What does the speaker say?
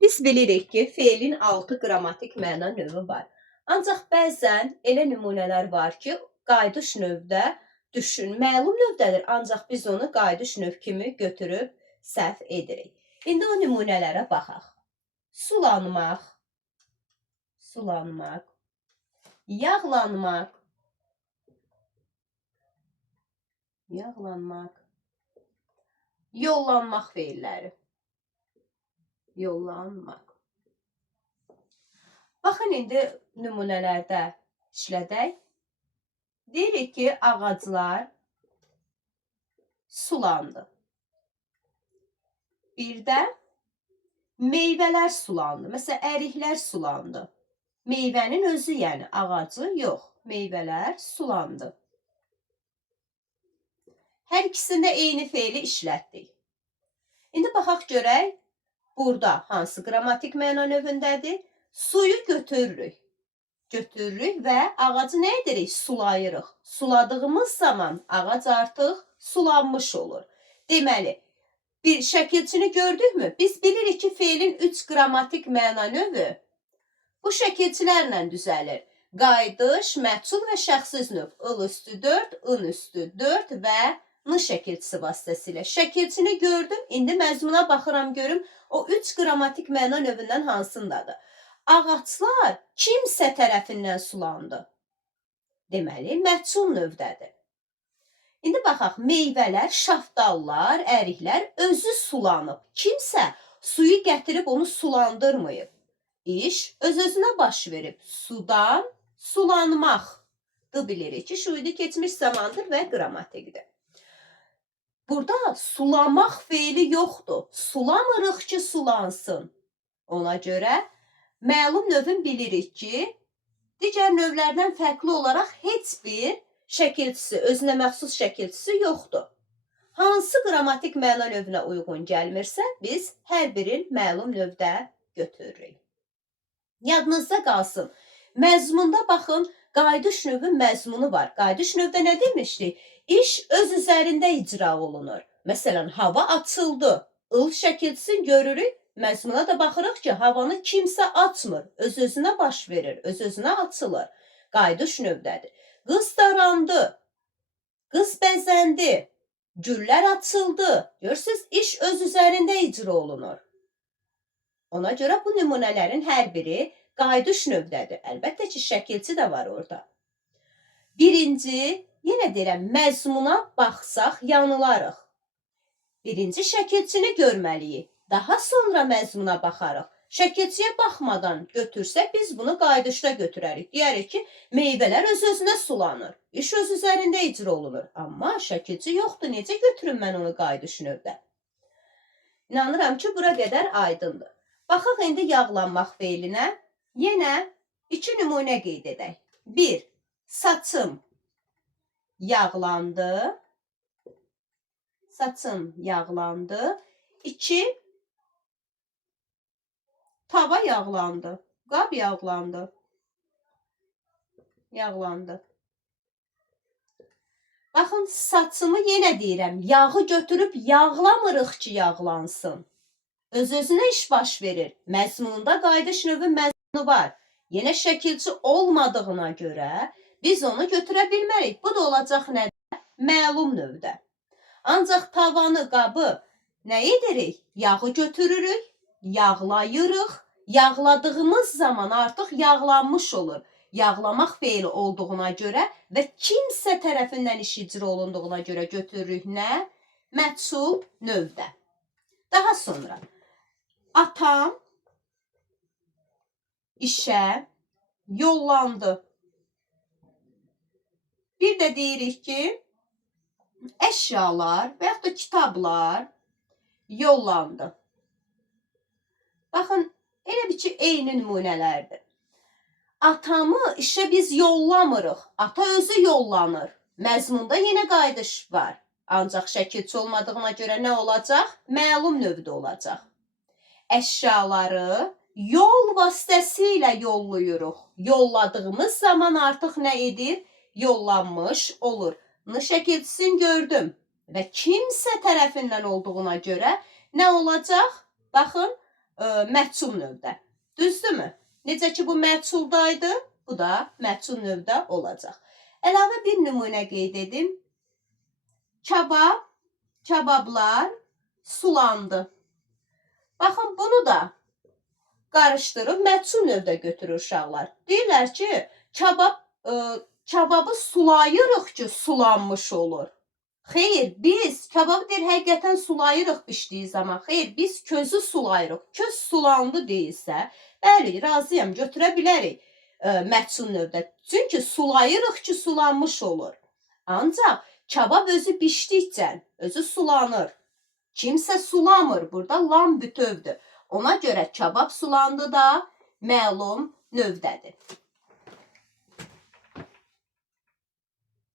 Biz bilirik ki, feilin 6 qrammatik məna növü var. Ancaq bəzən elə nümunələr var ki, qayıdış növdə məlum növdədir, ancaq biz onu qayıdış növ kimi götürüb səhv edirik. İndi o nümunələrə baxaq. Sulanmaq, sulanmaq, yağlanmaq, yağlanmaq, yollanmaq feilləri. Yollanmaq. Baxın, indi nümunələrdə işlədək. Deyirik ki, ağaclar sulandı. Bir də meyvələr sulandı. Məsələn, əriklər sulandı. Meyvənin özü, yəni ağacı yox. Meyvələr sulandı. Hər ikisində eyni feili işlətdik. İndi baxaq görək, burada hansı qrammatik məna növündədir? Suyu götürürük. Götürürük və ağacı nə edirik? Sulayırıq. Suladığımız zaman ağac artıq sulanmış olur. Deməli, bir şəkilçini gördükmü? Biz bilirik ki, feilin 3 qrammatik məna növü bu şəkilçilərlə düzəlir. Qayıdış, məchul və şəxsiz növ. Il üstü 4, ın üstü 4 və n şəkilçisi vasitəsilə. Şəkilçini gördüm. İndi məzmuna baxıram görüm o 3 qrammatik məna növündən hansındadır? Ağaclar kimsə tərəfindən sulandı. Deməli, məchul növdədir. İndi baxaq, meyvələr, şaftallar, əriklər özü sulanıb. Kimsə suyu gətirib onu sulandırmayıb. İş öz-özünə baş verib. Sudan sulanmaqdır bilirik ki, şuidi keçmiş zamandır və qrammatikdir. Burada sulamaq feili yoxdur. Sulamırıq ki, sulansın. Ona görə məlum növün bilirik ki, digər növlərdən fərqli olaraq heç bir şəkilçisi, özünə məxsus şəkilçisi yoxdur. Hansı qrammatik məna növünə uyğun gəlmirsə, biz hər birin məlum növdə götürürük. Yadınızda qalsın, məzmunda baxın, qayıdış növün məzmunu var. Qayıdış növdə nə demişdik? İş öz üzərində icra olunur. Məsələn, hava açıldı. Il şəkilçisini görürük. Məzmuna da baxırıq ki, havanı kimsə açmır, öz-özünə baş verir, öz-özünə açılır. Qayıdış növdədir. Qız darandı, qız bəzəndi, güllər açıldı. Görürsünüz, iş öz üzərində icra olunur. Ona görə bu nümunələrin hər biri qayıdış növdədir. Əlbəttə ki, şəkilçi də var orada. Birinci, yenə deyirəm, məzmuna baxsaq yanılarıq. Birinci şəkilçini görməliyik. Daha sonra məzmuna baxarıq. Şəkilçiyə baxmadan götürsək, biz bunu qayıdışda götürərik. Deyərik ki, meyvələr öz-özünə sulanır. İş öz üzərində icra olunur. Amma şəkilçi yoxdur. Necə götürüm mən onu qayıdış növdə? İnanıram ki, bura qədər aydındır. Baxaq indi yağlanmaq feilinə. Yenə 2 nümunə qeyd edək. 1. Saçım yağlandı. Saçım yağlandı. 2. Tava yağlandı. Qab yağlandı. Yağlandı. Baxın, saçımı yenə deyirəm, yağı götürüb yağlamırıq ki, yağlansın. Öz-özünə iş baş verir. Məzmununda qayıdış növü məzmunu var. Yenə şəkilçi olmadığına görə biz onu götürə bilmərik. Bu da olacaq nədə? Məlum növdə. Ancaq tavanı, qabı nə edirik? Yağı götürürük, yağlayırıq. Yağladığımız zaman artıq yağlanmış olur. Yağlamaq feili olduğuna görə və kimsə tərəfindən iş icra olunduğuna görə götürürük nə? Məchul növdə. Daha sonra atam işə yollandı. Bir də deyirik ki, əşyalar və yaxud da kitablar yollandı. Baxın, elə bir ki, eyni nümunələrdir. Atamı işə biz yollamırıq. Ata özü yollanır. Məzmunda yenə qayıdış var. Ancaq şəkilçi olmadığına görə nə olacaq? Məlum növdə olacaq. Əşyaları yol vasitəsilə yollayırıq. Yolladığımız zaman artıq nə edir? Yollanmış olur. N şəkilçisini gördüm və kimsə tərəfindən olduğuna görə nə olacaq? Baxın, məhsul növdə. Düzdürmü? Necə ki, bu məhsuldaydı, bu da məhsul növdə olacaq. Əlavə bir nümunə qeyd edim. Kabab, kabablar sulandı. Baxın, bunu da qarışdırıb məhsul növdə götürür uşaqlar. Deyirlər ki, kababı sulayırıq ki, sulanmış olur. Xeyr, biz kababı deyir, həqiqətən sulayırıq bişdiyi zaman. Xeyr, biz közü sulayırıq. Köz sulandı deyilsə, bəli, razıyam, götürə bilərik məhsul növdə. Çünki sulayırıq ki, sulanmış olur. Ancaq kabab özü bişdikcə özü sulanır. Kimsə sulamır, burada lam bütövdür. Ona görə kabab sulandı da məlum növdədir.